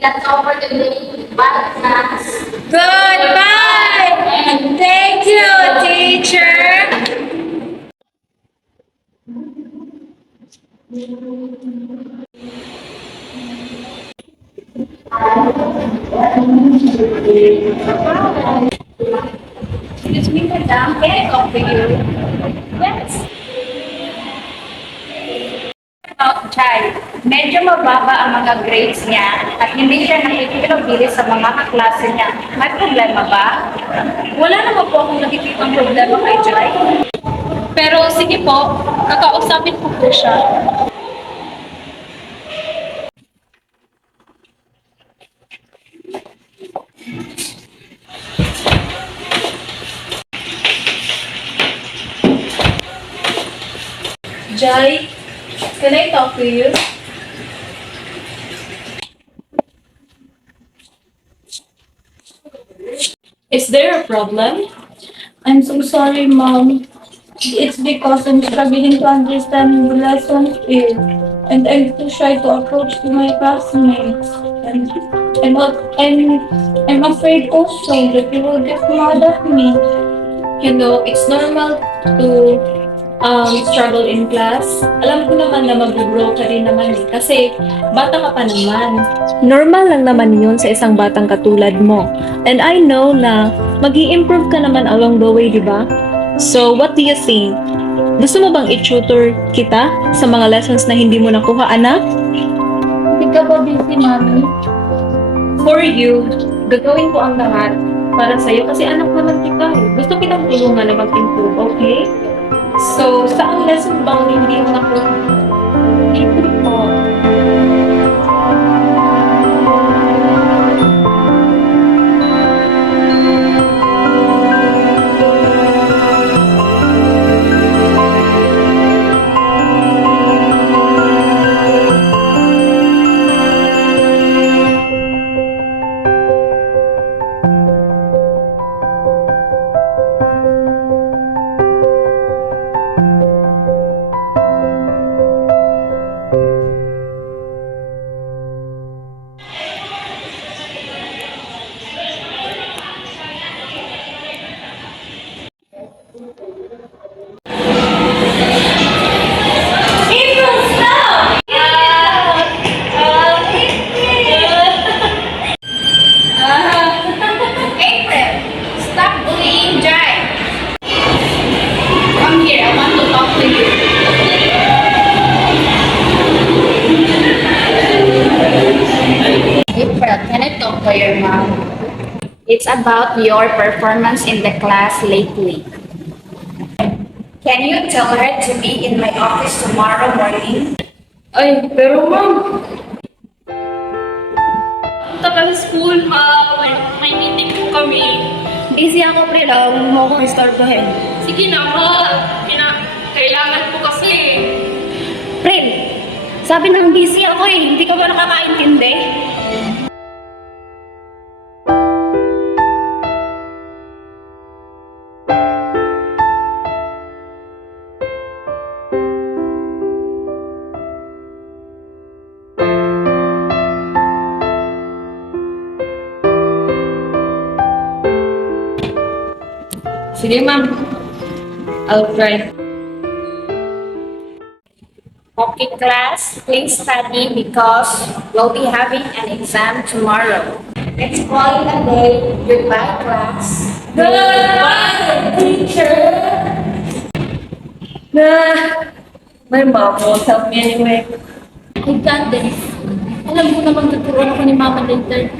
That's all for today. Bye, class. Goodbye! And thank you, teacher! Excuse me, madam. Can I talk to you? Yes. About Chai, medyo mababa ang mga grades niya at hindi siya nakikilabili sa mga kaklase niya. May problema ba? Wala naman po akong nakikitang problema kay Jai. Pero sige po, kakausapin ko po siya. Jai, can I talk to you? Is there a problem? I'm so sorry, Mom. It's because I'm struggling to understand the lessons here. And I'm too shy to approach to my classmates. And I'm afraid also that you will get mad at me. You know, it's normal to struggle in class. Alam ko naman na mag-grow ka rin naman eh. Kasi bata ka pa naman. Normal lang naman yun sa isang batang katulad mo. And I know na mag improve ka naman along the way, di ba? So, what do you think? Gusto mo bang i-tutor kita sa mga lessons na hindi mo nakuha, anak? Hindi ka ba busy, Mommy? For you, gagawin ko ang lahat para sa'yo kasi anak naman kita eh. Gusto kitang tulungan na mag-improve, okay? So, saan lesson bang hindi mo nakuha? Ito po. April, stop bullying Jai. Come here, I want to talk to you. April, can I talk to your mom? It's about your performance in the class lately. Can you tell her to be in my office tomorrow morning? Ay, pero ma'am, tagal school, may meeting po kami. Busy ako, April. Huwag mo akong istorbohin. Sige na po, kailangan po kasi. April, sabi nang busy ako eh. Hindi ka ba nakakaintindi? Sige ma'am, I'll try. Okay, class, please study because we'll be having an exam tomorrow. Let's call it a day. Goodbye, class. Goodbye, teacher! My mom won't help me anyway. I got this. Alam ko naman tuturuan ako ni Mama later.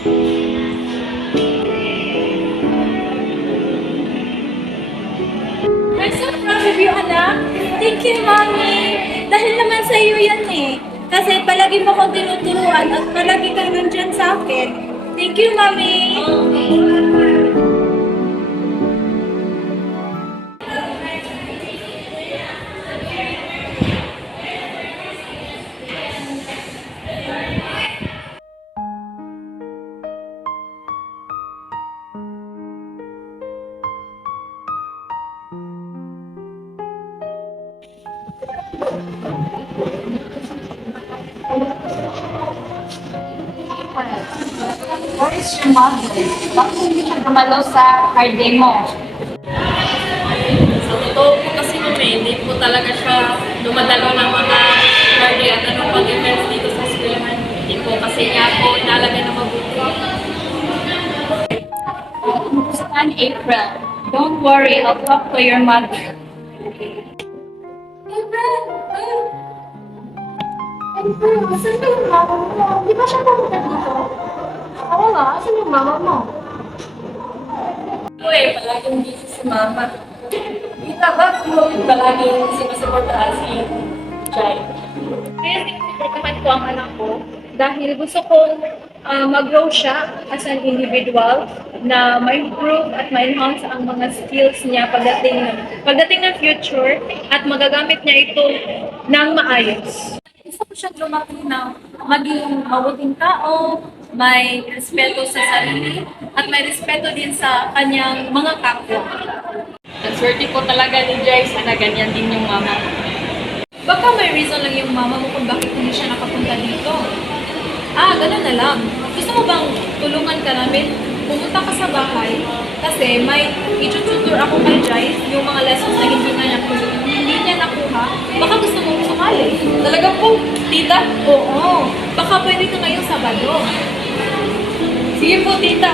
I'm so proud of you, anak. Thank you, Mommy. Dahil naman sa iyo yan eh. Kasi palagi mo akong tinuturuan at palagi kang nandyan sa akin. Thank you, Mommy. Where is your mother? Bakit hindi siya dumalo sa birthday mo? Sa totoo po kasi hindi po talaga siya dumadalo ng mga party at anong pag-events dito sa school. Hindi po kasi niya po inalagay na mabuti. Understand, April. Don't worry, I'll talk to your mother. April, saan ba yung mama mo? Di ba siya pumunta dito? Oo nga, saan yung mama mo? Po palaging busy si mama. Kita ba kung palaging sinusuportahan si Jai? Kaya sinusuportahan ko ang anak ko dahil gusto kong mag-grow siya as an individual na ma-improve at ma-enhance ang mga skills niya pagdating ng future at magagamit niya ito ng maayos. Gusto ko siyang lumaki na maging mabuting tao, may respeto sa sarili, at may respeto din sa kanyang mga kapwa. Ang swerte ko talaga ni Jai, sana ganyan din yung mama. Baka may reason lang yung mama mo kung bakit hindi siya nakapunta dito. Ganun na lang. Gusto mo bang tulungan ka namin? Pumunta ka sa bahay kasi may i-tutor ako kay Jai yung mga lessons na hindi niya nakuha. Baka gusto mong sumali. Talaga po, tita? Oo. Baka pwede ka ngayong Sabado. Sige po, tita.